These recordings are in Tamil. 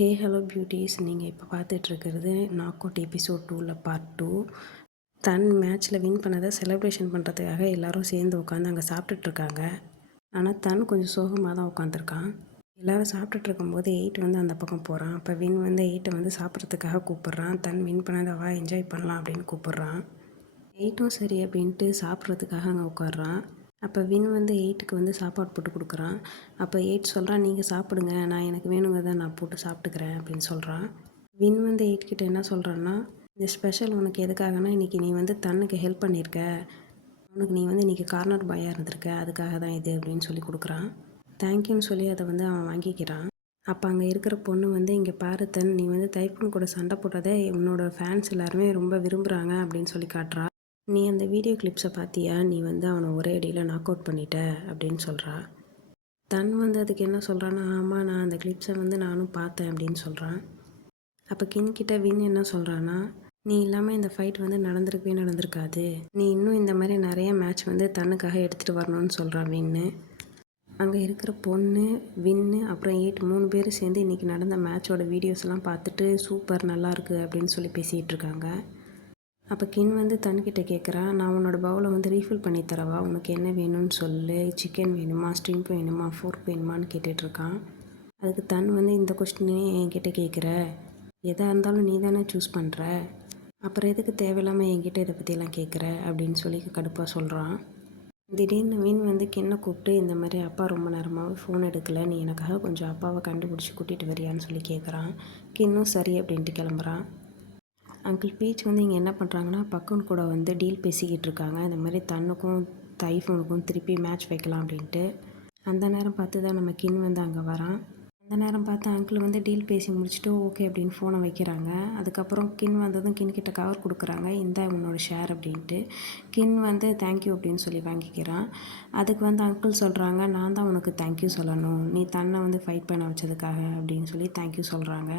Hello beauties. நீங்கள் இப்போ பார்த்துட்ருக்கிறது நாக் அவுட் எபிசோட் 2ல் பார்ட் 2. தன் மேட்ச்சில் வின் பண்ணதை செலிப்ரேஷன் பண்ணுறதுக்காக எல்லோரும் சேர்ந்து உட்காந்து அங்கே சாப்பிட்டுட்ருக்காங்க. ஆனால் தன் கொஞ்சம் சோகமாக தான் உட்காந்துருக்கான். எல்லோரும் சாப்பிட்டுட்டு இருக்கும்போது 8 வந்து அந்த பக்கம் போகிறான். அப்போ வின் வந்து 8 வந்து சாப்பிட்றதுக்காக கூப்பிட்றான். தன் வின் பண்ணதை அவா என்ஜாய் பண்ணலாம் அப்படின்னு கூப்பிட்றான். 8ம் சரி அப்படின்ட்டு சாப்பிட்றதுக்காக அங்கே உட்காடுறான். அப்போ வின் வந்து 8க்கு வந்து சாப்பாடு போட்டு கொடுக்குறான். அப்போ 8 சொல்கிறான், நீங்கள் சாப்பிடுங்க, நான் எனக்கு வேணுங்கிறத நான் போட்டு சாப்பிட்டுக்கிறேன் அப்படின்னு சொல்கிறான். வின் வந்து 8 கிட்ட என்ன சொல்கிறான்னா, இந்த ஸ்பெஷல் உனக்கு எதுக்காகனா, இன்றைக்கி நீ வந்து தன்னுக்கு ஹெல்ப் பண்ணியிருக்க, உனக்கு நீ வந்து இன்றைக்கி கார்னர் பாயாக இருந்திருக்க, அதுக்காக தான் இது அப்படின்னு சொல்லி கொடுக்குறான். தேங்க்யூன்னு சொல்லி அதை வந்து அவன் வாங்கிக்கிறான். அப்போ அங்கே இருக்கிற பொண்ணு வந்து, இங்கே பாரு தன், நீ வந்து தைப்பூன் கூட சண்டை போட்டதை உன்னோட ஃபேன்ஸ் எல்லாருமே ரொம்ப விரும்புகிறாங்க அப்படின்னு சொல்லி காட்டுறா. நீ அந்த வீடியோ கிளிப்ஸை பார்த்தியா, நீ வந்து அவனை ஒரே அடியில் நாக் அவுட் பண்ணிட்ட அப்படின்னு சொல்கிறா. தன் வந்து அதுக்கு என்ன சொல்கிறான்னா, ஆமாம் நான் அந்த கிளிப்ஸை வந்து நானும் பார்த்தேன் அப்படின்னு சொல்கிறான். அப்போ கிட்ட வின் என்ன சொல்கிறான்னா, நீ இல்லாமல் இந்த ஃபைட் வந்து நடந்திருக்காது, நீ இன்னும் இந்த மாதிரி நிறைய மேட்ச் வந்து தன்னுக்காக எடுத்துகிட்டு வரணும்னு சொல்கிறான் வின்னு. அங்கே இருக்கிற பொண்ணு, வின்னு, அப்புறம் 8 3 பேர் சேர்ந்து இன்றைக்கி நடந்த மேட்சோட வீடியோஸ்லாம் பார்த்துட்டு சூப்பர் நல்லாயிருக்கு அப்படின்னு சொல்லி பேசிகிட்டு இருக்காங்க. அப்போ கின் வந்து தன்கிட்ட கேட்குறான், நான் உன்னோட பவுலை வந்து ரீஃபில் பண்ணி தரவா, உனக்கு என்ன வேணும்னு சொல்லு, சிக்கன் வேணுமா, ஸ்ட்ரிம்ப் வேணுமா, ஃபோர்க் வேணுமான்னு கேட்டுட்ருக்கான். அதுக்கு தன் வந்து இந்த கொஸ்டினே என்கிட்ட கேட்குற, எதாக இருந்தாலும் நீ தானே சூஸ் பண்ணுற, அப்புறம் எதுக்கு தேவையில்லாமல் என்கிட்ட இதை பற்றியெல்லாம் கேட்குற அப்படின்னு சொல்லி கடுப்பாக சொல்கிறான். திடீர்னு வின் வந்து கின்னை கூப்பிட்டு, இந்த மாதிரி அப்பா ரொம்ப நேரமாகவே ஃபோன் எடுக்கலை, நீ எனக்காக கொஞ்சம் அப்பாவை கண்டுபிடிச்சி கூட்டிகிட்டு வரியான்னு சொல்லி கேட்குறான். கின்னும் சரி அப்படின்ட்டு கிளம்புறான். அங்கிள் பீச் வந்து இங்கே என்ன பண்ணுறாங்கன்னா, பக்குன் கூட வந்து டீல் பேசிக்கிட்டு இருக்காங்க. இந்த மாதிரி தன்னுக்கும் தைஃபூனுக்கும் திருப்பி மேட்ச் வைக்கலாம் அப்படின்ட்டு. அந்த நேரம் பார்த்து தான் நம்ம கின் வந்து அங்கே வரான். அந்த நேரம் பார்த்து அங்கிள் வந்து டீல் பேசி முடிச்சுட்டு ஓகே அப்படின்னு ஃபோனை வைக்கிறாங்க. அதுக்கப்புறம் கின் வந்ததும் கிட்ட கவர் கொடுக்குறாங்க, இந்த உன்னோட ஷேர் அப்படின்ட்டு. கின் வந்து தேங்க்யூ அப்படின்னு சொல்லி வாங்கிக்கிறான். அதுக்கு வந்து அங்கிள் சொல்கிறாங்க, நான் தான் உனக்கு தேங்க்யூ சொல்லணும், நீ தன்னை வந்து ஃபைட் பண்ண வச்சதுக்காக அப்படின்னு சொல்லி தேங்க்யூ சொல்கிறாங்க.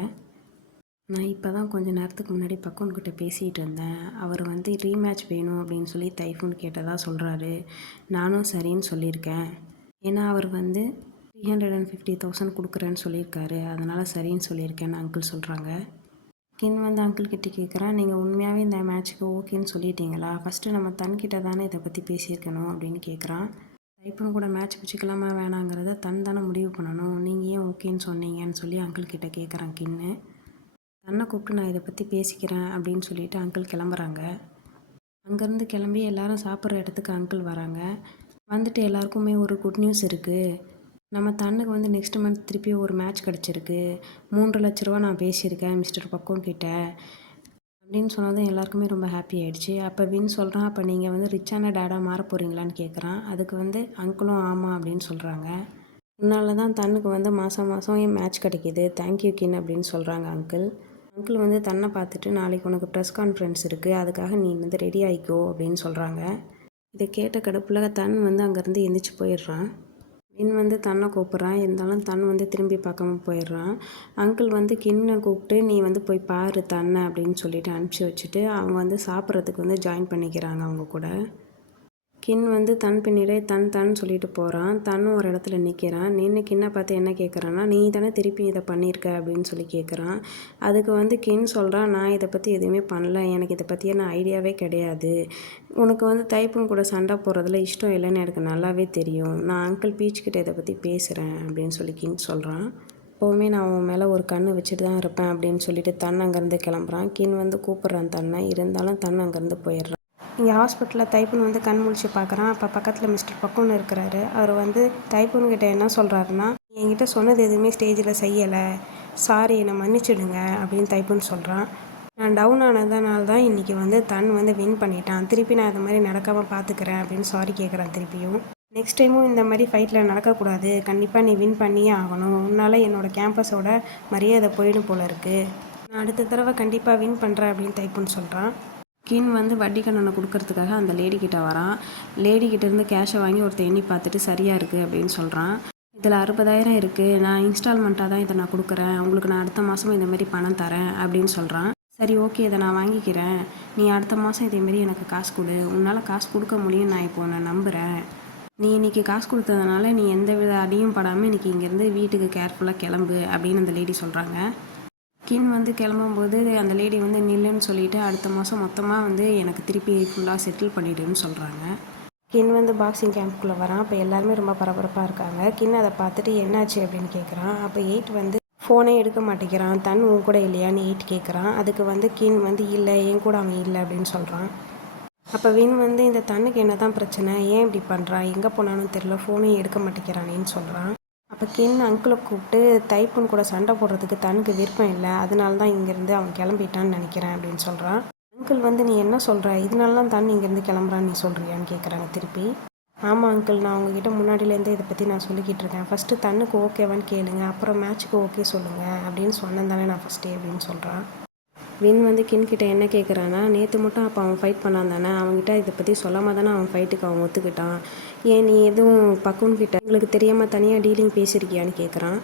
நான் இப்போ தான் கொஞ்சம் நேரத்துக்கு முன்னாடி பக்குன்கிட்ட பேசிகிட்டு இருந்தேன். அவர் வந்து ரீமேட்ச் வேணும் அப்படின்னு சொல்லி தைஃபூன் கேட்டதாக சொல்கிறாரு. நானும் சரின்னு சொல்லியிருக்கேன். ஏன்னா அவர் வந்து 350,000 கொடுக்குறேன்னு சொல்லியிருக்காரு, அதனால் சரின்னு சொல்லியிருக்கேன்னு அங்கிள் சொல்கிறாங்க. கின் வந்து அங்கிள் கிட்டே கேட்குறான், நீங்கள் உண்மையாகவே இந்த மேட்ச்சுக்கு ஓகேன்னு சொல்லிட்டீங்களா, ஃபஸ்ட்டு நம்ம தன்கிட்ட தானே இதை பற்றி பேசியிருக்கணும் அப்படின்னு கேட்குறான். தைப்பூன் கூட மேட்ச் வச்சுக்கலாமா வேணாங்கிறத தன் தானே முடிவு பண்ணணும், நீங்கள் ஏன் ஓகேன்னு சொன்னீங்கன்னு சொல்லி அங்கிள் கிட்டே கேட்குறான் கின்னு. தன்னை கூப்பிட்டு நான் இதை பற்றி பேசிக்கிறேன் அப்படின்னு சொல்லிட்டு அங்கிள் கிளம்புறாங்க. அங்கேருந்து கிளம்பி எல்லோரும் சாப்பிட்ற இடத்துக்கு அங்கிள் வராங்க. வந்துட்டு எல்லாருக்குமே ஒரு குட் நியூஸ் இருக்குது, நம்ம தன்னுக்கு வந்து நெக்ஸ்ட் மந்த் திருப்பி ஒரு மேட்ச் கிடச்சிருக்கு, 3 லட்ச ரூபா நான் பேசியிருக்கேன் மிஸ்டர் பக்குன் கிட்ட அப்படின்னு சொன்னதும் எல்லாருக்குமே ரொம்ப ஹாப்பி ஆகிடுச்சு. அப்போ வின் சொல்கிறான், அப்போ நீங்கள் வந்து ரிச்சான டேடாக மாற போகிறீங்களான்னு கேட்குறான். அதுக்கு வந்து அங்கிளும் ஆமாம் அப்படின்னு சொல்கிறாங்க. இதனால தான் தன்னுக்கு வந்து மாதம் என் மேட்ச் கிடைக்கிது, தேங்க்யூ கின் அப்படின்னு சொல்கிறாங்க அங்கிள். அங்கிள் வந்து தன்னை பார்த்துட்டு, நாளைக்கு உனக்கு ப்ரெஸ் கான்ஃபரன்ஸ் இருக்குது, அதுக்காக நீ வந்து ரெடி ஆகிக்கோ அப்படின்னு சொல்கிறாங்க. இதை கேட்ட கடுப்பில் தன் வந்து அங்கேருந்து எந்திரிச்சு போயிடுறான். வின் வந்து தன்னை கூப்பிட்றான், இருந்தாலும் தன் வந்து திரும்பி பார்க்காம போயிடுறான். அங்கிள் வந்து கின்னை கூப்பிட்டு, நீ வந்து போய் பாரு தன்னை அப்படின்னு சொல்லிட்டு அனுப்பிச்சி வச்சுட்டு அவங்க வந்து சாப்பிட்றதுக்கு வந்து ஜாயின் பண்ணிக்கிறாங்க அவங்க கூட. கின் வந்து தன் பின்னிலே தன் சொல்லிட்டு போகிறான். தன்னும் ஒரு இடத்துல நிற்கிறான். நின்று கின்னை பார்த்து என்ன கேட்குறான்னா, நீ தானே திருப்பி இதை பண்ணியிருக்க அப்படின்னு சொல்லி கேட்குறான். அதுக்கு வந்து கின் சொல்கிறான், நான் இதை பற்றி எதுவுமே பண்ணல, எனக்கு இதை பற்றியான ஐடியாவே கிடையாது, உனக்கு வந்து தைப்பூன் கூட சண்டை போடுறதுல இஷ்டம் இல்லைன்னு எனக்கு நல்லாவே தெரியும், நான் அங்கிள் பீச்கிட்ட இதை பற்றி பேசுகிறேன் அப்படின்னு சொல்லி கின் சொல்கிறான். எப்போவுமே நான் அவன் மேலே ஒரு கண்ணு வச்சுட்டு தான் இருப்பேன் அப்படின்னு சொல்லிட்டு தன் அங்கேருந்து கிளம்புறான். கின் வந்து கூப்பிட்றான் தன்னை, இருந்தாலும் தன் அங்கேருந்து போயிடுறான். இங்கே ஹாஸ்பிட்டலில் தைப்பூன் வந்து கண் முழிச்சு பார்க்குறான். அப்போ பக்கத்தில் மிஸ்டர் பக்குன் இருக்கிறாரு. அவர் வந்து தைப்பூன்கிட்ட என்ன சொல்கிறாருன்னா, என்கிட்ட சொன்னது எதுவுமே ஸ்டேஜில் செய்யலை, சாரி என்னை மன்னிச்சிடுங்க அப்படின்னு தைப்பூன் சொல்கிறான். நான் டவுன் ஆனதுனால தான் இன்றைக்கி வந்து தன் வந்து வின் பண்ணிட்டான், திருப்பி நான் இது மாதிரி நடக்காமல் பார்த்துக்கிறேன் அப்படின்னு சாரி கேட்குறான் திருப்பியும். நெக்ஸ்ட் டைமும் இந்த மாதிரி ஃபைட்டில் நடக்கக்கூடாது, கண்டிப்பாக நீ வின் பண்ணியே ஆகணும், உன்னால் என்னோடய கேம்பஸோட மரியாதை போயிடும் போல இருக்குது, நான் அடுத்த தடவை கண்டிப்பாக வின் பண்ணுறேன் அப்படின்னு தைப்பூன் சொல்கிறான். கின் வந்து வட்டி கண்ணனை கொடுக்கறதுக்காக அந்த லேடிக்கிட்ட வரான். லேடிக்கிட்டேருந்து கேஷை வாங்கி ஒருத்தர் எண்ணி பார்த்துட்டு சரியாக இருக்குது அப்படின்னு சொல்கிறான். இதில் 60,000 இருக்குது, நான் இன்ஸ்டால்மெண்ட்டாக தான் இதை நான் கொடுக்குறேன், உங்களுக்கு நான் அடுத்த மாதமும் இந்தமாரி பணம் தரேன் அப்படின்னு சொல்கிறான். சரி ஓகே, இதை நான் வாங்கிக்கிறேன், நீ அடுத்த மாதம் இதேமாரி எனக்கு காசு கொடு, உன்னால் காசு கொடுக்க முடியும், நான் இப்போ நான் நம்புகிறேன், நீ இன்றைக்கி காசு கொடுத்ததுனால நீ எந்த வித அடியும் படாமல் இன்றைக்கி இங்கேருந்து வீட்டுக்கு கேர்ஃபுல்லாக கிளம்பு அப்படின்னு அந்த லேடி சொல்கிறாங்க. கின் வந்து கிளம்பும்போது அந்த லேடி வந்து நில்லுன்னு சொல்லிவிட்டு அடுத்த மாதம் மொத்தமாக வந்து எனக்கு திருப்பி ஃபுல்லாக செட்டில் பண்ணிவிடுன்னு சொல்கிறாங்க. கின் வந்து பாக்ஸிங் கேம்ப்குள்ளே வரான். அப்போ எல்லாருமே ரொம்ப பரபரப்பாக இருக்காங்க. கின் அதை பார்த்துட்டு என்னாச்சு அப்படின்னு கேட்குறான். அப்போ 8 வந்து ஃபோனே எடுக்க மாட்டேங்கிறான். தன் உன் கூட இல்லையான்னு 8 கேட்குறான். அதுக்கு வந்து கின் வந்து இல்லை என் கூட அவன் இல்லை அப்படின்னு சொல்கிறான். அப்போ வின் வந்து இந்த தன்னுக்கு என்ன தான் பிரச்சனை, ஏன் இப்படி பண்ணுறான், எங்கே போனான்னு தெரில, ஃபோனையும் எடுக்க மாட்டேங்கிறானேன்னு சொல்கிறான். அப்போ கின் அங்கிளை கூப்பிட்டு தைப்பன் கூட சண்டை போடுறதுக்கு தனக்கு விருப்பம் இல்லை, அதனால தான் இங்கேருந்து அவன் கிளம்பிட்டான்னு நினைக்கிறேன் அப்படின்னு சொல்கிறான். அங்கிள் வந்து நீ என்ன சொல்கிற, இதனால தான் தன் இங்கேருந்து கிளம்புறான்னு நீ சொல்கிறியான்னு கேட்குறாங்க திருப்பி. ஆமாம் அங்கிள், நான் உங்ககிட்ட முன்னாடியிலேருந்தே இதை பற்றி நான் சொல்லிக்கிட்டு இருக்கேன். ஃபஸ்ட்டு தன்னுக்கு ஓகேவான்னு கேளுங்க, அப்புறம் மேட்ச்சுக்கு ஓகே சொல்லுங்கள் அப்படின்னு சொன்னேன் தானே நான் ஃபஸ்ட்டே அப்படின்னு சொல்கிறான். வின் வந்து கின்கிட்ட என்ன கேட்குறான்னா, நேற்று மட்டும் அப்போ அவன் ஃபைட் பண்ணான் தானே, அவங்ககிட்ட இதை பற்றி சொல்லாமல் தானே அவன் ஃபைட்டுக்கு அவன் ஒத்துக்கிட்டான். ஏன் நீ எதுவும் பக்குன்கிட்ட உங்களுக்கு தெரியாமல் தனியாக டீலிங் பேசியிருக்கியான்னு கேட்குறான்.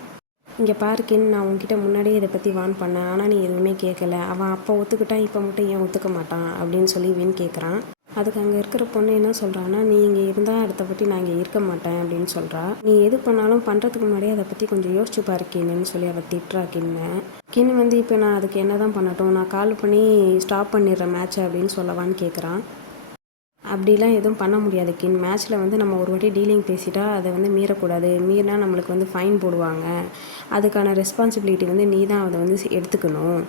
இங்கே பாரு கின், நான் உங்ககிட்ட முன்னாடியே இதை பற்றி வார்ன் பண்ணேன், ஆனால் நீ எதுவுமே கேட்கல. அவன் அப்போ ஒத்துக்கிட்டான், இப்போ மட்டும் ஏன் ஒத்துக்க மாட்டான் அப்படின்னு சொல்லி வின் கேட்குறான். அதுக்கு அங்கே இருக்கிற பொண்ணு என்ன சொல்கிறான்னா, நீ இங்கே இருந்தால் அடுத்த பற்றி நான் இங்கே இருக்க மாட்டேன் அப்படின்னு சொல்கிறா. நீ எது பண்ணாலும் பண்ணுறதுக்கு முன்னாடியே அதை பற்றி கொஞ்சம் யோசிச்சு பாரு கின்னு சொல்லி அவள் திட்டுறா கின்னை. கின்னு வந்து இப்போ நான் அதுக்கு என்ன தான் பண்ணட்டும், நான் கால் பண்ணி ஸ்டாப் பண்ணிடுறேன் மேட்ச்சை அப்படின்னு சொல்லவான்னு கேட்குறான். அப்படிலாம் எதுவும் பண்ண முடியாது கின், மேட்ச்சில் வந்து நம்ம ஒரு வாட்டி டீலிங் பேசிட்டா அதை வந்து மீறக்கூடாது, மீறினா நம்மளுக்கு வந்து ஃபைன் போடுவாங்க, அதுக்கான ரெஸ்பான்சிபிலிட்டி வந்து நீ தான் அதை வந்து எடுத்துக்கணும்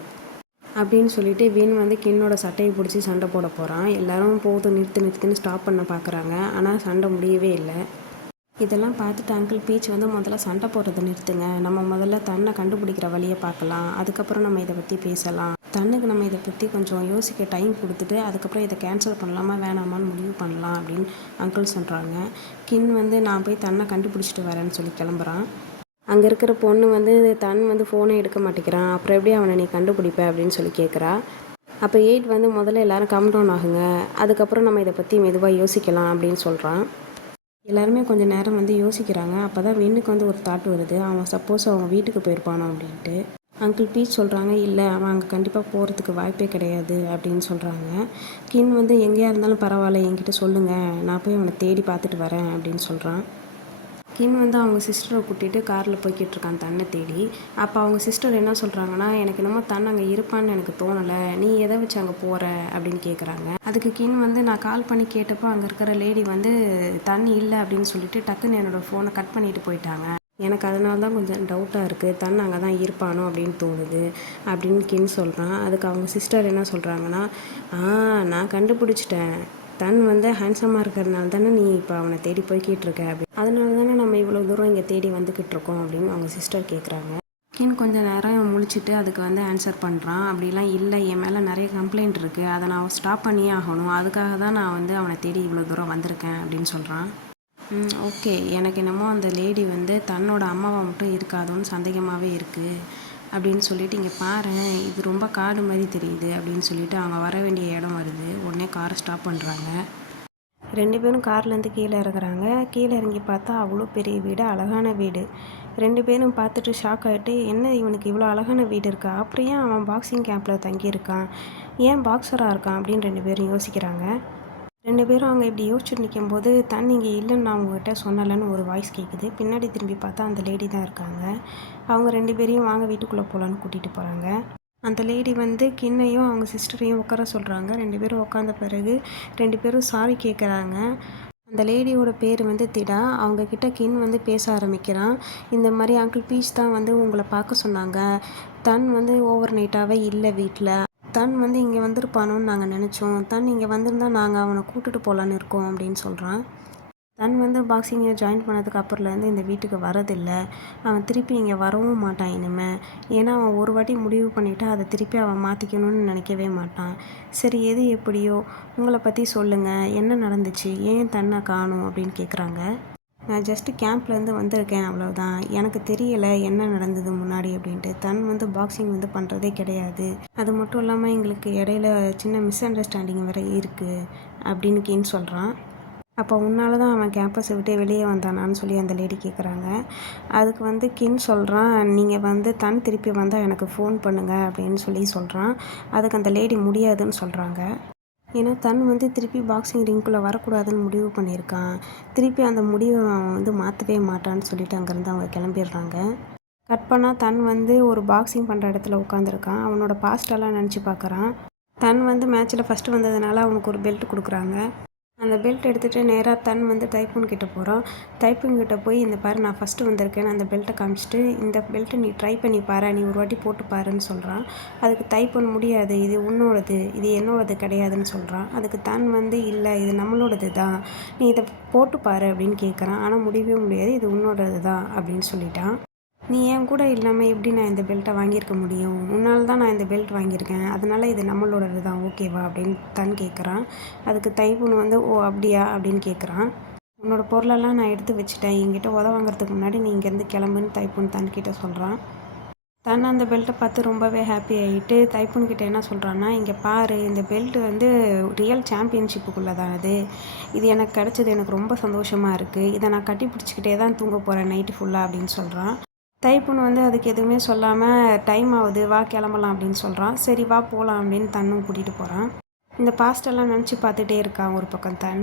அப்படின்னு சொல்லிட்டு வின் வந்து கின்னோட சட்டையை பிடிச்சி சண்டை போட போகிறான். எல்லாரும் போதும் நிறுத்துன்னு ஸ்டாப் பண்ண பார்க்குறாங்க, ஆனால் சண்டை முடியவே இல்லை. இதெல்லாம் பார்த்துட்டு அங்கிள் பீச் வந்து முதல்ல சண்டை போடுறதை நிறுத்துங்க, நம்ம முதல்ல தன்னை கண்டுபிடிக்கிற வழியை பார்க்கலாம், அதுக்கப்புறம் நம்ம இதை பற்றி பேசலாம், தன்னுக்கு நம்ம இதை பற்றி கொஞ்சம் யோசிக்க டைம் கொடுத்துட்டு அதுக்கப்புறம் இதை கேன்சல் பண்ணலாமா வேணாமான்னு முடிவு பண்ணலாம் அப்படின்னு அங்கிள் சொல்கிறாங்க. கின் வந்து நான் போய் தன்னை கண்டுபிடிச்சிட்டு வரேன்னு சொல்லி கிளம்புறான். அங்கே இருக்கிற பொண்ணு வந்து தன் வந்து ஃபோனை எடுக்க மாட்டேங்கிறான், அப்புறம் எப்படி அவனை நீ கண்டுபிடிப்ப அப்படின்னு சொல்லி கேட்குறா. அப்போ 8 வந்து முதல்ல எல்லோரும் கம் டவுன் ஆகுங்க, அதுக்கப்புறம் நம்ம இதை பற்றி மெதுவாக யோசிக்கலாம் அப்படின்னு சொல்கிறான். எல்லாருமே கொஞ்சம் நேரம் வந்து யோசிக்கிறாங்க. அப்போ தான் வின்னுக்கு வந்து ஒரு தாட் வருது, அவன் சப்போஸ் அவங்க வீட்டுக்கு போயிருப்பானோ அப்படின்ட்டு. அங்கிள் பீச் சொல்கிறாங்க, இல்லை அவன் அங்கே கண்டிப்பாக போகிறதுக்கு வாய்ப்பே கிடையாது அப்படின்னு சொல்கிறாங்க. கின் வந்து எங்கேயா இருந்தாலும் பரவாயில்ல என்கிட்ட சொல்லுங்கள், நான் போய் அவனை தேடி பார்த்துட்டு வரேன் அப்படின்னு சொல்கிறான். கின் வந்து அவங்க சிஸ்டரை கூட்டிகிட்டு காரில் போய்கிட்டு இருக்கான் தன்னை தேடி. அப்போ அவங்க சிஸ்டர் என்ன சொல்கிறாங்கன்னா, எனக்கு என்னமோ தன் அங்கே இருப்பான்னு எனக்கு தோணலை, நீ எதை வச்சு அங்கே போகிற அப்படின்னு கேட்குறாங்க. அதுக்கு கின் வந்து நான் கால் பண்ணி கேட்டப்போ அங்கே இருக்கிற லேடி வந்து தண்ணி இல்லை அப்படின்னு சொல்லிட்டு டக்குன்னு என்னோடய ஃபோனை கட் பண்ணிட்டு போயிட்டாங்க, எனக்கு அதனால தான் கொஞ்சம் டவுட்டாக இருக்குது, தன் அங்கே தான் இருப்பானோ அப்படின்னு தோணுது அப்படின்னு கின் சொல்கிறான். அதுக்கு அவங்க சிஸ்டர் என்ன சொல்கிறாங்கன்னா, நான் கண்டுபிடிச்சிட்டேன், தன் வந்து ஹேண்ட்ஸமாக இருக்கிறதுனால தானே நீ இப்போ அவனை தேடி போய்கிட்டு இருக்க அப்படி, அதனால தானே நம்ம இவ்வளோ தூரம் இங்கே தேடி வந்துக்கிட்டு இருக்கோம் அப்படின்னு அவங்க சிஸ்டர் கேட்குறாங்க. கின் கொஞ்சம் நேரம் முழிச்சிட்டு அதுக்கு வந்து ஆன்சர் பண்ணுறான். அப்படிலாம் இல்லை, என் மேலே நிறைய கம்ப்ளைண்ட் இருக்குது, அதை நான் ஸ்டாப் பண்ணியே ஆகணும், அதுக்காக தான் நான் வந்து அவனை தேடி இவ்வளோ தூரம் வந்திருக்கேன் அப்படின்னு சொல்கிறான். ஓகே, எனக்கு என்னமோ அந்த லேடி வந்து தன்னோட அம்மாவை மட்டும் இருக்காதோன்னு சந்தேகமாகவே இருக்குது அப்படின்னு சொல்லிட்டு, இங்கே பாரு இது ரொம்ப காடு மாதிரி தெரியுது அப்படின்னு சொல்லிட்டு அவங்க வர வேண்டிய இடம் வருது. உடனே காரை ஸ்டாப் பண்ணுறாங்க. 2 பேரும் கார்லேருந்து கீழே இறங்குறாங்க. கீழே இறங்கி பார்த்தா அவ்வளோ பெரிய வீடு, அழகான வீடு. 2 பேரும் பார்த்துட்டு ஷாக் ஆகிட்டு, என்ன இவனுக்கு இவ்வளோ அழகான வீடு இருக்கா, அப்புறம் ஏன் அவன் பாக்ஸிங் கேம்பில் தங்கியிருக்கான், ஏன் பாக்ஸராக இருக்கான் அப்படின்னு 2 பேரும் யோசிக்கிறாங்க. 2 பேரும் அவங்க இப்படி யோசிச்சுட்டு நிற்கும்போது, தன் இங்கே இல்லைன்னு நான் உங்ககிட்ட சொன்னலன்னு ஒரு வாய்ஸ் கேட்குது. பின்னாடி திரும்பி பார்த்தா அந்த லேடி தான் இருக்காங்க. அவங்க 2 பேரையும் வாங்க வீட்டுக்குள்ளே போகலான்னு கூட்டிகிட்டு போகிறாங்க. அந்த லேடி வந்து கின்னையும் அவங்க சிஸ்டரையும் உட்கார சொல்கிறாங்க. 2 பேரும் உட்காந்த பிறகு 2 பேரும் சாரி கேட்குறாங்க. அந்த லேடியோட பேர் வந்து திடா. அவங்கக்கிட்ட கின் வந்து பேச ஆரம்பிக்கிறான். இந்த மாதிரி அங்கிள் பீச் தான் வந்து உங்களை பார்க்க சொன்னாங்க, தன் வந்து ஓவர் நைட்டாகவே இல்லை வீட்டில், தன் வந்து இங்கே வந்திருப்பானோன்னு நாங்கள் நினச்சோம், தன் இங்கே வந்திருந்தா நாங்கள் அவனை கூட்டிட்டு போகலான்னு இருக்கோம் அப்படின்னு சொல்கிறான். தன் வந்து பாக்ஸிங்கை ஜாயின் பண்ணதுக்கு அப்புறம்லேருந்து இந்த வீட்டுக்கு வரதில்லை, அவன் திருப்பி இங்கே வரவும் மாட்டான் இனிமேல், ஏன்னா அவன் ஒரு வாட்டி முடிவு பண்ணிவிட்டு அதை திருப்பி அவன் மாற்றிக்கணும்னு நினைக்கவே மாட்டான். சரி எது எப்படியோ உங்களை பற்றி சொல்லுங்கள், என்ன நடந்துச்சு, ஏன் தன்னை காணும் அப்படின்னு கேட்குறாங்க. நான் ஜஸ்ட்டு கேம்ப்லேருந்து வந்திருக்கேன் அவ்வளோதான், எனக்கு தெரியலை என்ன நடந்தது முன்னாடி அப்படின்ட்டு. தன் வந்து பாக்ஸிங் வந்து பண்ணுறதே கிடையாது, அது மட்டும் இல்லாமல் எங்களுக்கு இடையில சின்ன மிஸ் அண்டர்ஸ்டாண்டிங் வேறு இருக்குது அப்படின்னு கின் சொல்கிறான். அப்போ உன்னால தான் அவன் கேம்பஸை விட்டு வெளியே வந்தானான்னு சொல்லி அந்த லேடி கேட்குறாங்க. அதுக்கு வந்து கின் சொல்கிறான், நீங்கள் வந்து தன் திருப்பி வந்தால் எனக்கு ஃபோன் பண்ணுங்கள் அப்படின்னு சொல்லி சொல்கிறான். அதுக்கு அந்த லேடி முடியாதுன்னு சொல்கிறாங்க. ஏன்னா தன் வந்து திருப்பி பாக்ஸிங் ரிங்குள்ளே வரக்கூடாதுன்னு முடிவு பண்ணியிருக்கான். திருப்பி அந்த முடிவை அவன் வந்து மாற்றவே மாட்டான்னு சொல்லிட்டு அங்கேருந்து அவங்க கிளம்பிடுறாங்க. கட் பண்ணால் தன் வந்து ஒரு பாக்ஸிங் பண்ணுற இடத்துல உட்காந்துருக்கான். அவனோட பாஸ்டெல்லாம் நினச்சி பார்க்குறான். தன் வந்து மேட்ச்சில் ஃபஸ்ட்டு வந்ததுனால அவனுக்கு ஒரு பெல்ட் கொடுக்குறாங்க. அந்த பெல்ட் எடுத்துகிட்டு நேராக தன் வந்து தைப்பூன் கிட்டே போகிறான். தைப்பூன் கிட்டே போய் இந்த பாரு நான் ஃபஸ்ட்டு வந்திருக்கேன்னு அந்த பெல்ட்டை காமிச்சிட்டு, இந்த பெல்ட்டை நீ ட்ரை பண்ணி பாரு, நீ ஒரு வாட்டி போட்டு பாருன்னு சொல்கிறான். அதுக்கு தைப்பூன் முடியாது, இது உன்னோடது, இது என்னோடது கிடையாதுன்னு சொல்கிறான். அதுக்கு தன் வந்து இல்லை இது நம்மளோடது தான், நீ இதை போட்டு பாரு அப்படின்னு கேட்குறான். ஆனால் முடியவே முடியாது, இது உன்னோடது தான் அப்படின்னு சொல்லிட்டான். நீ என் கூட இல்லாமல் எப்படி நான் இந்த பெல்ட்டை வாங்கியிருக்க முடியும், உன்னால் தான் நான் இந்த பெல்ட் வாங்கியிருக்கேன், அதனால் இது நம்மளோடது தான் ஓகேவா அப்படின்னு தன் கேட்குறான். அதுக்கு தைப்பூன் வந்து ஓ அப்படியா அப்படின்னு கேட்குறான். உன்னோட பொருளெல்லாம் நான் எடுத்து வச்சுட்டேன், என்கிட்ட வாங்குறதுக்கு முன்னாடி நீ இங்கேருந்து கிளம்புன்னு தைப்பூன் தன்கிட்ட சொல்கிறான். தன் அந்த பெல்ட்டை பார்த்து ரொம்பவே ஹாப்பி ஆகிட்டு தைப்பூன் கிட்டே என்ன சொல்கிறான்னா, இங்கே பாரு இந்த பெல்ட் வந்து ரியல் சாம்பியன்ஷிப்புக்குள்ளே தான் இது எனக்கு கிடச்சது, எனக்கு ரொம்ப சந்தோஷமாக இருக்குது, இதை நான் கட்டி பிடிச்சிக்கிட்டே தான் தூங்க போகிறேன் நைட்டு ஃபுல்லாக அப்படின்னு சொல்கிறான். தைப்பூன் வந்து அதுக்கு எதுவுமே சொல்லாமல் டைம் ஆகுது வா கிளம்பலாம் அப்படின்னு சொல்கிறான். சரி வா போகலாம் அப்படின்னு தன்னும் கூட்டிகிட்டு போகிறான். இந்த பாஸ்டெல்லாம் நினச்சி பார்த்துட்டே இருக்கான் ஒரு பக்கம் தன்.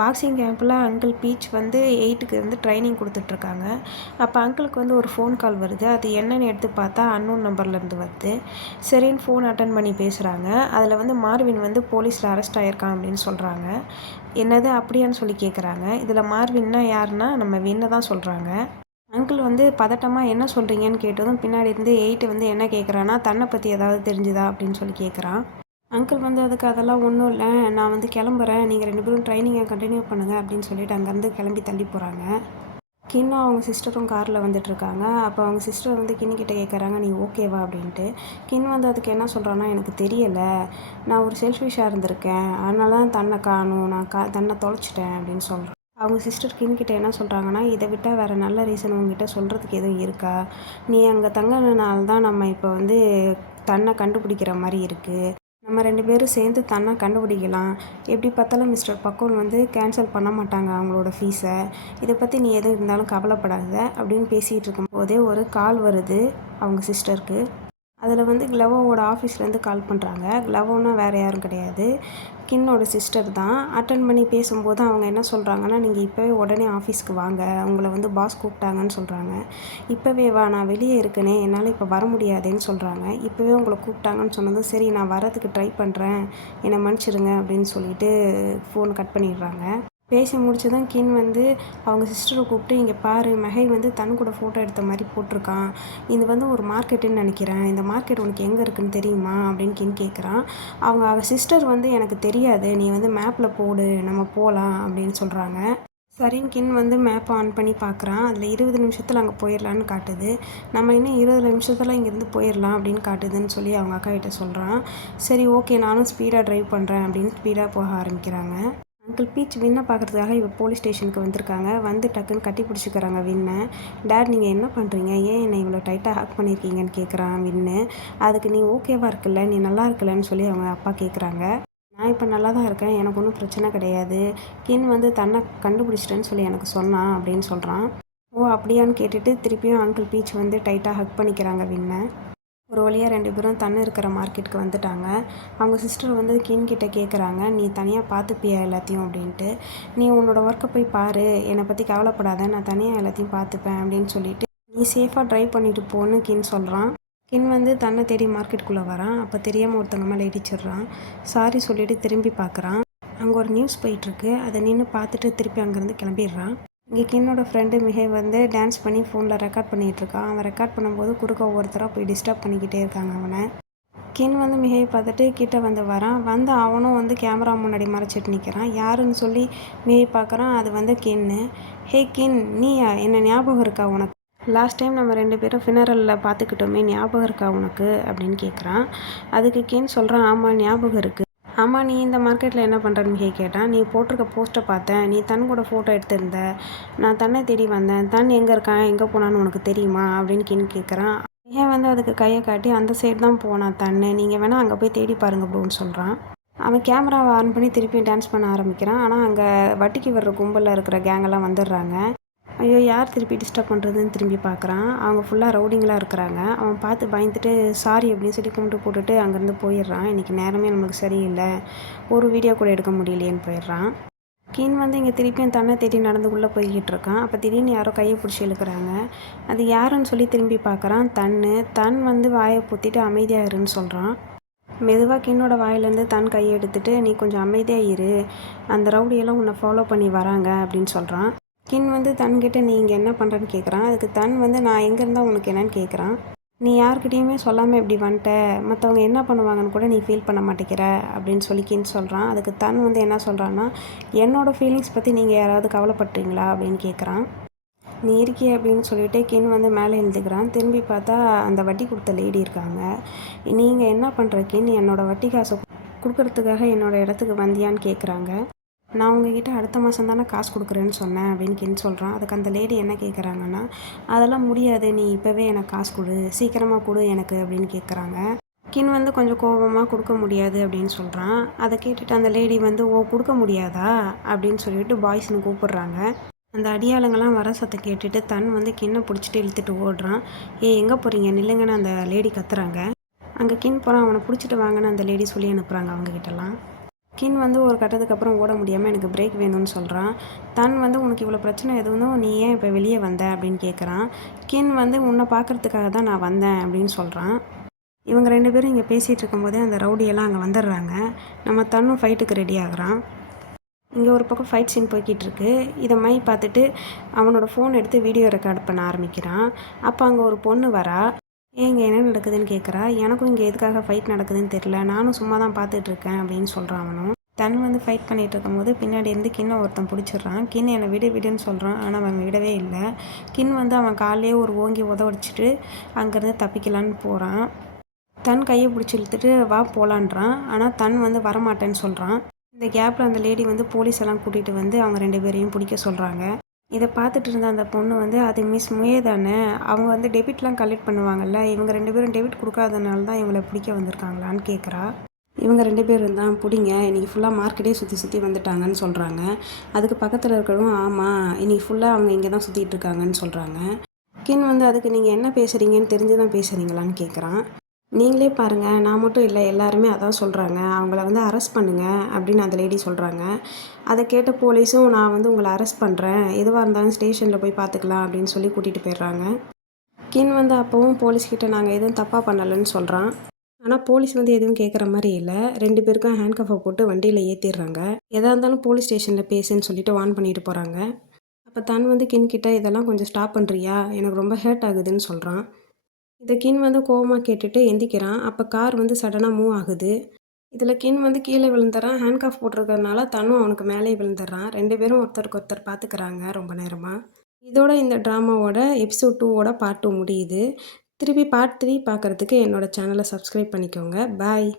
பாக்ஸிங் கேம்பில் அங்கிள் பீச் வந்து 8க்கு வந்து ட்ரைனிங் கொடுத்துட்ருக்காங்க. அப்போ அங்கிளுக்கு வந்து ஒரு ஃபோன் கால் வருது. அது என்னன்னு எடுத்து பார்த்தா அன்னோன் நம்பர்லேருந்து வருது. சரின்னு ஃபோன் அட்டன் பண்ணி பேசுகிறாங்க. அதில் வந்து மார்வின் வந்து போலீஸில் அரெஸ்ட் ஆகியிருக்கான் அப்படின்னு சொல்கிறாங்க. என்னது அப்படியான்னு சொல்லி கேட்குறாங்க. இதில் மார்வின்னா யாருன்னா நம்ம வின்னை தான் சொல்கிறாங்க. அங்கிள் வந்து பதட்டமாக என்ன சொல்கிறீங்கன்னு கேட்டதும் பின்னாடி இருந்து 8 வந்து என்ன கேட்குறான்னா, தன்னை பற்றி ஏதாவது தெரிஞ்சுதா அப்படின்னு சொல்லி கேட்குறான். அங்கிள் வந்து அதுக்கு அதெல்லாம் ஒன்றும் இல்லை, நான் வந்து கிளம்புறேன், நீங்கள் 2 பேரும் ட்ரைனிங்கை கண்டினியூ பண்ணுங்கள் அப்படின்னு சொல்லிட்டு அங்கேருந்து கிளம்பி தள்ளி போகிறாங்க. கின்னும் அவங்க சிஸ்டரும் காரில் வந்துட்டுருக்காங்க. அப்போ அவங்க சிஸ்டர் வந்து கிட்ட கேட்குறாங்க, நீ ஓகேவா அப்படின்ட்டு. கின் வந்து அதுக்கு என்ன சொல்கிறான்னா, எனக்கு தெரியலை, நான் ஒரு செல்ஃபிஷாக இருந்திருக்கேன், அதனால தான் தன்னை காணும், நான் தன்னை தொலைச்சிட்டேன் அப்படின்னு சொல்கிறேன். அவங்க சிஸ்டர் கிட்ட என்ன சொல்கிறாங்கன்னா, இதை விட்டால் வேறு நல்ல ரீசன் உங்ககிட்ட சொல்கிறதுக்கு எதுவும் இருக்கா, நீ அங்கே தங்கினால தான் நம்ம இப்போ வந்து தன்னை கண்டுபிடிக்கிற மாதிரி இருக்குது, நம்ம 2 பேரும் சேர்ந்து தன்னை கண்டுபிடிக்கலாம், எப்படி பார்த்தாலும் மிஸ்டர் பக்கூன் வந்து கேன்சல் பண்ண மாட்டாங்க அவங்களோட ஃபீஸை, இதை பற்றி நீ எதுவும் இருந்தாலும் கவலைப்படாத அப்படின்னு பேசிகிட்டு இருக்கும்போதே ஒரு கால் வருது அவங்க சிஸ்டருக்கு. அதில் வந்து க்ளவோவோட ஆஃபீஸ்லேருந்து கால் பண்ணுறாங்க. க்ளவோன்னா வேறு யாரும் கிடையாது, கின்னோட சிஸ்டர் தான். அட்டன் பண்ணி பேசும்போது அவங்க என்ன சொல்கிறாங்கன்னா, நீங்கள் இப்போவே உடனே ஆஃபீஸ்க்கு வாங்க, உங்களை வந்து பாஸ் கூப்பிட்டாங்கன்னு சொல்கிறாங்க. இப்போவே வா, நான் வெளியே இருக்கனே, என்னால் இப்போ வர முடியாதுன்னு சொல்கிறாங்க. இப்போவே உங்களை கூப்பிட்டாங்கன்னு சொன்னதும் சரி நான் வரதுக்கு ட்ரை பண்ணுறேன், என்னை மன்னிச்சிடுங்க அப்படின்னு சொல்லிட்டு ஃபோன் கட் பண்ணிடுறாங்க. பேசி முடிச்சதும் கின் வந்து அவங்க சிஸ்டரை கூப்பிட்டு, இங்கே பாரு மெஹை வந்து தன் கூட ஃபோட்டோ எடுத்த மாதிரி போட்டிருக்கான், இது வந்து ஒரு மார்க்கெட்டுன்னு நினைக்கிறேன், இந்த மார்க்கெட் உனக்கு எங்கே இருக்குன்னு தெரியுமா அப்படின்னு கின் கேட்குறான். அவங்க சிஸ்டர் வந்து எனக்கு தெரியாது, நீ வந்து மேப்பில் போடு நம்ம போகலாம் அப்படின்னு சொல்கிறாங்க. சரின்னு கின் வந்து மேப்பை ஆன் பண்ணி பார்க்குறான். அதில் 20 நிமிஷத்தில் அங்கே போயிடலான்னு காட்டுது. நம்ம இன்னும் 20 நிமிஷத்தில் இங்கேருந்து போயிடலாம் அப்படின்னு காட்டுதுன்னு சொல்லி அவங்க அக்கா கிட்ட சொல்கிறான். சரி ஓகே நானும் ஸ்பீடாக ட்ரைவ் பண்ணுறேன் அப்படின்னு ஸ்பீடாக போக ஆரம்பிக்கிறாங்க. அங்கிள் பீச் வின்னை பார்க்குறதுக்காக இப்போ போலீஸ் ஸ்டேஷனுக்கு வந்திருக்காங்க. வந்து டக்குன்னு கட்டி பிடிச்சிக்கிறாங்க வின்னை. டேட் நீங்கள் என்ன பண்ணுறீங்க, ஏன் என்னை இவ்வளோ டைட்டாக ஹேக் பண்ணியிருக்கீங்கன்னு கேட்குறான் வின்னு. அதுக்கு நீ ஓகேவாக இருக்குல்ல, நீ நல்லா இருக்கலன்னு சொல்லி அவங்க அப்பா கேட்குறாங்க. நான் இப்போ நல்லா தான் இருக்கேன், எனக்கு ஒன்றும் பிரச்சனை கிடையாது, கின் வந்து தன்னை கண்டுபிடிச்சிட்டேன்னு சொல்லி எனக்கு சொன்னான் அப்படின்னு சொல்கிறான். ஓ அப்படியான்னு கேட்டுட்டு திருப்பியும் அங்கிள் பீச் வந்து டைட்டாக ஹக் பண்ணிக்கிறாங்க வின்னை. ஒரு வழியாக 2 பேரும் தண்ணி இருக்கிற மார்க்கெட்டுக்கு வந்துட்டாங்க. அவங்க சிஸ்டர் வந்து கிட்ட கேட்குறாங்க, நீ தனியாக பார்த்துப்பியா எல்லாத்தையும் அப்படின்ட்டு. நீ உன்னோட ஒர்க்கை போய் பாரு, என்னை பற்றி கவலைப்படாத, நான் தனியாக எல்லாத்தையும் பார்த்துப்பேன் அப்படின்னு சொல்லிட்டு நீ சேஃபாக ட்ரைவ் பண்ணிட்டு போன்னு கின் சொல்கிறான். கின் வந்து தன்னை தேடி மார்க்கெட்டுக்குள்ளே வரான். அப்போ தெரியாமல் ஒருத்தவங்க மேலே இடிச்சிடுறான். சாரி சொல்லிவிட்டு திரும்பி பார்க்குறான். அங்கே ஒரு நியூஸ் போயிட்டுருக்கு, அதை நின்று பார்த்துட்டு திருப்பி அங்கேருந்து கிளம்பிடுறான். இங்கே கின்னோட ஃப்ரெண்டு மிகை வந்து டான்ஸ் பண்ணி ஃபோனில் ரெக்கார்ட் பண்ணிகிட்ருக்கான். அவன் ரெக்கார்ட் பண்ணும்போது குறுக்க ஒவ்வொருத்தராக போய் டிஸ்டர்ப் பண்ணிக்கிட்டே இருக்காங்க அவனை. கின் வந்து மிகையை பார்த்துட்டு கிட்டே வந்து வரான். வந்து அவனும் வந்து கேமரா முன்னாடி மறைச்சிட்டு நிற்கிறான். யாருன்னு சொல்லி மிகை பார்க்குறான். அது வந்து கின்னு. ஹே கின், நீயா, என்ன ஞாபகம் இருக்கா உனக்கு, லாஸ்ட் டைம் நம்ம 2 பேரும் ஃபினரலில் பார்த்துக்கிட்டோமே, ஞாபகம் இருக்கா உனக்கு அப்படின்னு கேட்குறான். அதுக்கு கின் சொல்கிறான், ஆமாம் ஞாபகம் இருக்குது. ஆமாம் நீ இந்த மார்க்கெட்டில் என்ன பண்ணுறன்னு மிகை கேட்டான். நீ போட்டிருக்க போஸ்ட்டை பார்த்தேன், நீ தன் கூட ஃபோட்டோ எடுத்திருந்த, நான் தன்னை தேடி வந்தேன், தன் எங்கே இருக்கான் எங்கே போனான்னு உனக்கு தெரியுமா அப்படின்னு கின் கேட்குறான். ஏன் வந்து அதுக்கு கையை காட்டி அந்த சைடு தான் போனான் தன்னை, நீங்கள் வேணால் அங்கே போய் தேடி பாருங்க அப்படின்னு சொல்கிறான். அவன் கேமராவை ஆன் பண்ணி திருப்பியும் டான்ஸ் பண்ண ஆரம்பிக்கிறான். ஆனால் அங்கே வட்டிக்கு வர்ற கும்பலில் இருக்கிற கேங்கெல்லாம் வந்துடுறாங்க. ஐயோ! யார் திருப்பி டிஸ்டர்ப் பண்ணுறதுன்னு திரும்பி பார்க்குறான். அவங்க ஃபுல்லாக ரவுடிங்களா இருக்கிறாங்க. அவன் பார்த்து பயந்துட்டு சாரி அப்படின்னு சொல்லி கும்பிட்டு போட்டுட்டு அங்கேருந்து போயிடுறான். இன்றைக்கி நேரமே நமக்கு சரியில்லை, ஒரு வீடியோ கூட எடுக்க முடியலையேன்னு போயிடுறான். கின் வந்து இங்கே திருப்பியும் தன்னை தேடி நடந்து உள்ளே போய்கிட்டு இருக்கான். அப்போ திடீர்னு யாரோ கையை பிடிச்சி இழுக்கிறாங்க. அது யாருன்னு சொல்லி திரும்பி பார்க்குறான். தன் வந்து வாயை பொத்திட்டு அமைதியாக இருன்னு சொல்கிறான். மெதுவாக கின்னோட வாயிலேருந்து தன் கையை எடுத்துட்டு நீ கொஞ்சம் அமைதியாக இரு, அந்த ரவுடியெல்லாம் உன்னை ஃபாலோ பண்ணி வராங்க அப்படின்னு சொல்கிறான். கின் வந்து தன்கிட்ட நீ இங்கே என்ன பண்ணுறன்னு கேட்குறான். அதுக்கு தன் வந்து நான் எங்கே இருந்தால் உனக்கு என்னன்னு கேட்குறான். நீ யார்கிட்டையுமே சொல்லாமல் இப்படி வந்துட்ட, மற்றவங்க என்ன பண்ணுவாங்கன்னு கூட நீ ஃபீல் பண்ண மாட்டேங்கிற அப்படின்னு சொல்லி கின் சொல்கிறான். அதுக்கு தன் வந்து என்ன சொல்கிறான்னா, என்னோடய ஃபீலிங்ஸ் பற்றி நீங்கள் யாராவது கவலைப்பட்றீங்களா அப்படின்னு கேட்குறான். நீ இருக்கிய அப்படின்னு சொல்லிட்டு கின் வந்து மேலே எழுந்துக்கிறான். திரும்பி பார்த்தா அந்த வட்டி கொடுத்த லேடி இருக்காங்க. நீங்கள் என்ன பண்ணுற கின், என்னோடய வட்டி காசை கொடுக்கறதுக்காக என்னோடய இடத்துக்கு வந்தியான்னு கேட்குறாங்க. நான் உங்ககிட்ட அடுத்த மாதம் தானே காசு கொடுக்குறேன்னு சொன்னேன் அப்படின்னு கின் சொல்கிறான். அதுக்கு அந்த லேடி என்ன கேட்குறாங்கன்னா, அதெல்லாம் முடியாது, நீ இப்போவே எனக்கு காசு கொடு, சீக்கிரமாக கொடு எனக்கு அப்படின்னு கேட்குறாங்க. கின் வந்து கொஞ்சம் கோபமாக கொடுக்க முடியாது அப்படின்னு சொல்கிறான். அதை கேட்டுட்டு அந்த லேடி வந்து ஓ கொடுக்க முடியாதா அப்படின்னு சொல்லிட்டு பாய்ஸ்னு கூப்பிடுறாங்க. அந்த அடியாளுங்கெல்லாம் வர சத்தம் கேட்டுட்டு தன் வந்து கின்னை பிடிச்சிட்டு இழுத்துட்டு ஓடுறான். எங்கே போகிறீங்க நில்லுங்கன்னு அந்த லேடி கத்துறாங்க. அங்கே கின் போகிறான். அவனை பிடிச்சிட்டு வாங்கன்னு அந்த லேடி சொல்லி அனுப்புகிறாங்க அவங்ககிட்டலாம். கின் வந்து ஒரு கட்டத்துக்கு அப்புறம் ஓட முடியாமல் எனக்கு பிரேக் வேணும்னு சொல்கிறான். தன் வந்து உனக்கு இவ்வளோ பிரச்சனை எதுவும் நீ ஏன் இப்போ வெளியே வந்த அப்படின்னு கேட்குறான். கின் வந்து உன்னை பார்க்குறதுக்காக தான் நான் வந்தேன் அப்படின்னு சொல்கிறான். இவங்க 2 பேரும் இங்கே பேசிகிட்டு இருக்கும்போதே அந்த ரவுடியெல்லாம் அங்கே வந்துடுறாங்க. நம்ம தன்னும் ஃபைட்டுக்கு ரெடி ஆகுறான். இங்கே ஒரு பக்கம் ஃபைட் சீன் போய்கிட்டு இருக்கு. இதை மை பார்த்துட்டு அவனோட ஃபோன் எடுத்து வீடியோ ரெக்கார்ட் பண்ண ஆரம்பிக்கிறான். அப்போ அங்கே ஒரு பொண்ணு வரா. இங்கே என்ன நடக்குதுன்னு கேட்குறா. எனக்கும் இங்கே எதுக்காக ஃபைட் நடக்குதுன்னு தெரியல, நானும் சும்மா தான் பார்த்துட்ருக்கேன் அப்படின்னு சொல்கிறான் அவனும். தன் வந்து ஃபைட் பண்ணிகிட்டு இருக்கும்போது பின்னாடி இருந்து கின்னை ஒருத்தன் பிடிச்சிடுறான். கின் என்னை விடுன்னு சொல்கிறான். ஆனால் அவன் விடவே இல்லை. கின் வந்து அவன் காலையே ஒரு ஓங்கி உதவடிச்சிட்டு அங்கேருந்து தப்பிக்கலான்னு போகிறான். தன் கையை பிடிச்சி இழுத்துட்டு வா போகலான்றான். ஆனால் தன் வந்து வரமாட்டேன்னு சொல்கிறான். இந்த கேப்பில் அந்த லேடி வந்து போலீஸ் எல்லாம் கூட்டிகிட்டு வந்து அவங்க 2 பேரையும் பிடிக்க சொல்கிறாங்க. இதை பார்த்துட்டு இருந்த அந்த பொண்ணு வந்து அது மிஸ் முயே தானே, அவங்க வந்து டெபிட்லாம் கலெக்ட் பண்ணுவாங்கல்ல, இவங்க 2 பேரும் டெபிட் கொடுக்காதனால தான் இவங்களை பிடிக்க வந்திருக்காங்களான்னு கேட்குறா. இவங்க 2 பேரும் தான் பிடிங்க, இன்றைக்கி ஃபுல்லாக மார்க்கெட்டே சுற்றி வந்துட்டாங்கன்னு சொல்கிறாங்க. அதுக்கு பக்கத்தில் இருக்கிறவங்க ஆமாம் இன்றைக்கி ஃபுல்லாக அவங்க இங்கே தான் சுற்றிட்டு இருக்காங்கன்னு சொல்கிறாங்க. கின் வந்து அதுக்கு நீங்கள் என்ன பேசுகிறீங்கன்னு தெரிஞ்சு தான் பேசுகிறீங்களான்னு கேட்குறான். நீங்களே பாருங்கள், நான் மட்டும் இல்லை எல்லாருமே அதான் சொல்கிறாங்க, அவங்கள வந்து அரெஸ்ட் பண்ணுங்கள் அப்படின்னு அந்த லேடி சொல்கிறாங்க. அதை கேட்ட போலீஸும் நான் வந்து உங்களை அரெஸ்ட் பண்ணுறேன், எதுவாக இருந்தாலும் ஸ்டேஷனில் போய் பார்த்துக்கலாம் அப்படின்னு சொல்லி கூட்டிகிட்டு போயிடுறாங்க. கின் வந்து அப்போவும் போலீஸ்கிட்ட நாங்கள் எதுவும் தப்பாக பண்ணலைன்னு சொல்கிறான். ஆனால் போலீஸ் வந்து எதுவும் கேட்குற மாதிரி இல்லை. 2 பேருக்கும் ஹேண்ட் கஃபை போட்டு வண்டியில் ஏற்றிடுறாங்க. எதாக இருந்தாலும் போலீஸ் ஸ்டேஷனில் பேசுன்னு சொல்லிட்டு வார்ன் பண்ணிட்டு போகிறாங்க. அப்போ தன் வந்து கின் கிட்ட இதெல்லாம் கொஞ்சம் ஸ்டாப் பண்ணுறியா, எனக்கு ரொம்ப ஹேர்ட் ஆகுதுன்னு சொல்கிறான். இதை கின் வந்து கோவமாக கேட்டுட்டு எந்திக்கிறான். அப்போ கார் வந்து சடனாக மூவ் ஆகுது. இதில் கின் வந்து கீழே விழுந்துறான். ஹேண்ட் கஃப் போட்டிருக்கறனால தன்னும் அவனுக்கு மேலே விழுந்துடுறான். 2 பேரும் ஒருத்தருக்கு ஒருத்தர் பார்த்துக்கிறாங்க ரொம்ப நேரமாக. இதோட இந்த ட்ராமாவோட எபிசோட் 2ஓட பார்ட் 2 முடியுது. திருப்பி பார்ட் 3 பார்க்குறதுக்கு என்னோடய சேனலை சப்ஸ்கிரைப் பண்ணிக்கோங்க. பாய்.